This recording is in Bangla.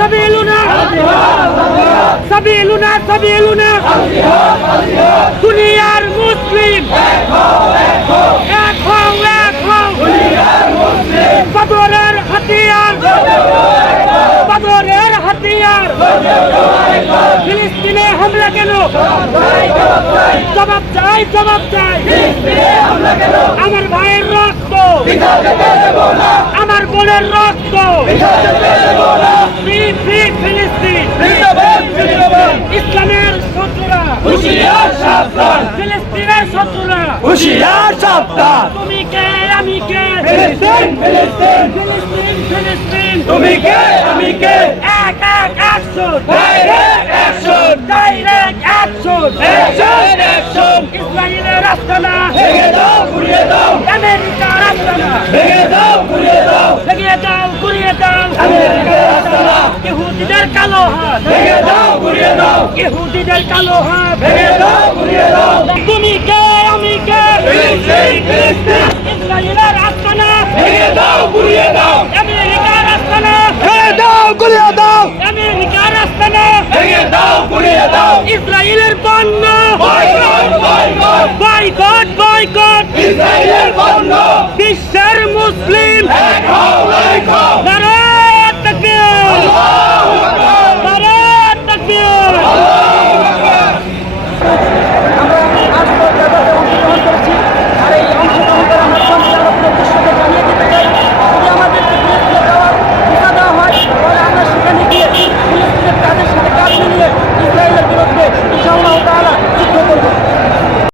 সাবিলুনা সাবিলুনা দুনিয়ার মুসলিম। এক হও এক হও। বদরের হাতিয়ার। বদরের হাতিয়ার। ফিলিস্তিনে হামলা কেন? জবাব চাই জবাব চাই। আমার ভাইয়ের রক্ত। আমার বোনের রক্ত ফ্রি ফ্রি ফিলিস্তিন ইসলামের শত্রুরা হুশিয়ার সাবধান। ফিলিস্তিনের শত্রুরা। হুশিয়ার সাবধান। তুমি কে? আমি কে? ফিলিস্তিন ফিলিস্তিন। ফিলিস্তিন ফিলিস্তিন। তুমি কে? আমি কে? এক এক action direct action direct action action action ইসরায়েলের আস্তানা ভেঙে দাও ঘুরিয়ে দাও। আমেরিকার আস্তানা ভেঙে দাও ঘুরিয়ে দাও। ভেঙে দাও ঘুরিয়ে দাও। আমেরিকার আস্তানা ইহুদিদের কালো হাত। ভেঙে দাও দাও। ইহুদিদের কালো হাত। ভেঙে দাও ঘুরিয়ে দাও। তুমি কে? আমি কে? ফিলিস্তিন ফিলিস্তিন। ইসরায়েলের আস্তানা। ভেঙে দাও ঘুরিয়ে দাও। আমেরিকার আস্তানা। ভেঙে দাও ঘুরিয়ে দাও। আমেরিকার আস্তানা। ভেঙে দাও ঘুরিয়ে দাও। ইসরায়েলের পণ্য বয়কট বয়কট বয়কট বয়কট ইসরায়েলের